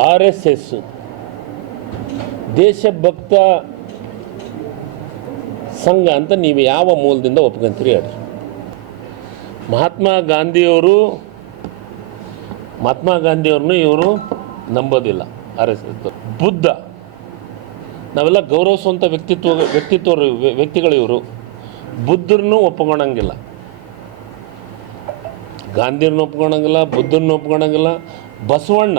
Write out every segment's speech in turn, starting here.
R S S ದೇಶಭಕ್ತ ಸಂಘ ಅಂತ ನೀವು ಯಾವ ಮೂಲದಿಂದ ಒಪ್ಕೊಂತೀರಿ ಹೇಳ್ರಿ. ಮಹಾತ್ಮ ಗಾಂಧಿಯವರು, ಮಹಾತ್ಮ ಗಾಂಧಿಯವ್ರನ್ನೂ ಇವರು ನಂಬೋದಿಲ್ಲ ಆರ್ ಎಸ್ ಎಸ್ ಬುದ್ಧ. ನಾವೆಲ್ಲ ಗೌರವಿಸುವಂಥ ವ್ಯಕ್ತಿತ್ವ ವ್ಯಕ್ತಿತ್ವ, ವ್ಯಕ್ತಿಗಳು ಇವರು. ಬುದ್ಧರನ್ನೂ ಒಪ್ಕೊಳಂಗಿಲ್ಲ ಗಾಂಧಿಯವ್ರನ್ನ ಒಪ್ಕೊಳಂಗಿಲ್ಲ ಬುದ್ಧರನ್ನ ಒಪ್ಕೊಳಂಗಿಲ್ಲ ಬಸವಣ್ಣ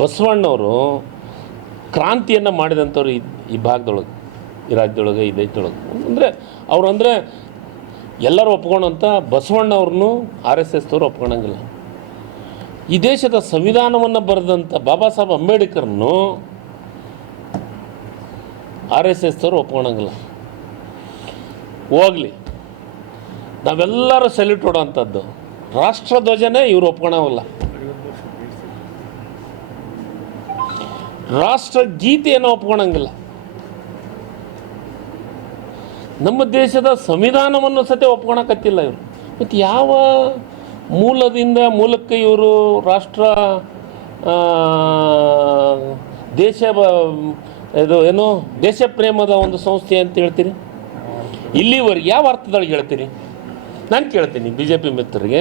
ಬಸವಣ್ಣವರು ಕ್ರಾಂತಿಯನ್ನು ಮಾಡಿದಂಥವ್ರು ಈ ಭಾಗದೊಳಗೆ, ಈ ರಾಜ್ಯದೊಳಗೆ, ಈ ದೇಶದೊಳಗೆ. ಅಂದರೆ ಅವರು ಅಂದರೆ ಎಲ್ಲರೂ ಒಪ್ಕೊಳಂಥ ಬಸವಣ್ಣವ್ರನ್ನೂ ಆರ್ ಎಸ್ ಎಸ್ದವ್ರು ಒಪ್ಕೊಳಂಗಿಲ್ಲ ಈ ದೇಶದ ಸಂವಿಧಾನವನ್ನು ಬರೆದಂಥ ಬಾಬಾ ಸಾಹೇಬ್ ಅಂಬೇಡ್ಕರ್ನು ಆರ್ ಎಸ್ ಎಸ್ದವ್ರು ಒಪ್ಕೊಳಂಗಿಲ್ಲ ಹೋಗಲಿ, ನಾವೆಲ್ಲರೂ ಸೆಲ್ಯೂಟ್ ಹೊಡೋವಂಥದ್ದು ರಾಷ್ಟ್ರಧ್ವಜನೇ ಇವ್ರು ಒಪ್ಕೊಳವಲ್ಲ ರಾಷ್ಟ್ರ ಗೀತೆಯನ್ನು ಒಪ್ಕೊಳಂಗಿಲ್ಲ. ನಮ್ಮ ದೇಶದ ಸಂವಿಧಾನವನ್ನು ಸತೆ ಒಪ್ಕೊಳಕತ್ತಿಲ್ಲ ಇವರು. ಮತ್ತು ಯಾವ ಮೂಲದಿಂದ ಮೂಲಕ್ಕೆ ಇವರು ರಾಷ್ಟ್ರ ದೇಶ ಇದು ಏನು, ದೇಶ ಪ್ರೇಮದ ಒಂದು ಸಂಸ್ಥೆ ಅಂತ ಹೇಳ್ತೀರಿ? ಇಲ್ಲಿವರೆಗೆ ಯಾವ ಅರ್ಥದೊಳಗೆ ಹೇಳ್ತೀರಿ? ನಾನು ಕೇಳ್ತೀನಿ ಬಿ ಜೆ ಪಿ ಮಿತ್ರರಿಗೆ.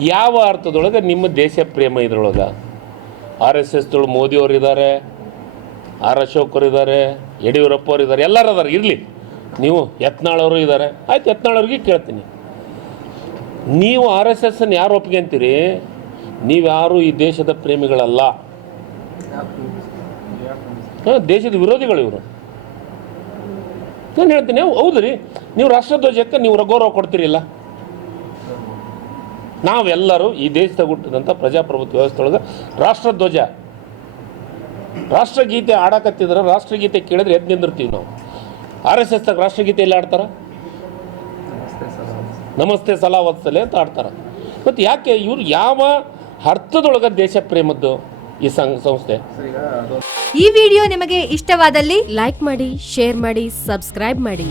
ಯಾವ ಅರ್ಥದೊಳಗೆ ನಿಮ್ಮ ದೇಶ ಪ್ರೇಮ ಇದ್ರೊಳಗೆ? ಆರ್ ಎಸ್ ಎಸ್ದೊಳಗೆ ಮೋದಿಯವರು ಇದ್ದಾರೆ ಆರ್ ಅಶೋಕ್ ಅವರು ಇದ್ದಾರೆ ಯಡಿಯೂರಪ್ಪ ಅವರು ಇದ್ದಾರೆ ಎಲ್ಲರೂ ಅದಾರೆ ಇರಲಿ. ನೀವು ಯತ್ನಾಳವರು ಇದ್ದಾರೆ ಆಯ್ತು ಯತ್ನಾಳವ್ರಿಗೆ ಕೇಳ್ತೀನಿ. ನೀವು ಆರ್ ಎಸ್ ಎಸ್ಸನ್ನು ಯಾರು ಒಪ್ಕೊಂತೀರಿ ನೀವ್ಯಾರು ಈ ದೇಶದ ಪ್ರೇಮಿಗಳಲ್ಲ? ದೇಶದ ವಿರೋಧಿಗಳು ಇವರು. ನಾನು ಹೇಳ್ತೀನಿ ಹೌದು ರೀ. ನೀವು ರಾಷ್ಟ್ರಧ್ವಜಕ್ಕೆ ನೀವು ಗೌರವ ಕೊಡ್ತೀರಿಲ್ಲ. ನಾವೆಲ್ಲರೂ ಈ ದೇಶದಾಗ ಹುಟ್ಟಿದಂಥ ಪ್ರಜಾಪ್ರಭುತ್ವ ವ್ಯವಸ್ಥೆ ಒಳಗೆ ರಾಷ್ಟ್ರಧ್ವಜ. ರಾಷ್ಟ್ರಗೀತೆ ಆಡಕತ್ತಿದ್ರೆ ರಾಷ್ಟ್ರಗೀತೆ ಕೇಳಿದ್ರೆ ಎದ್ದು ನಿಂದಿರ್ತೀವಿ ನಾವು. ಆರ್ ಎಸ್ ಎಸ್ದಾಗ ರಾಷ್ಟ್ರಗೀತೆ ಎಲ್ಲಿ ಆಡ್ತಾರ? ನಮಸ್ತೆ ಸಲಾವತ್ಸಲೆ ಅಂತ ಆಡ್ತಾರೆ. ಮತ್ತು ಯಾಕೆ ಇವ್ರು ಯಾವ ಅರ್ಥದೊಳಗೆ ದೇಶ ಪ್ರೇಮದ್ದು ಈ ಸಂಘ ಸಂಸ್ಥೆ? ಈ ವಿಡಿಯೋ ನಿಮಗೆ ಇಷ್ಟವಾದಲ್ಲಿ ಲೈಕ್ ಮಾಡಿ, ಶೇರ್ ಮಾಡಿ, ಸಬ್ಸ್ಕ್ರೈಬ್ ಮಾಡಿ.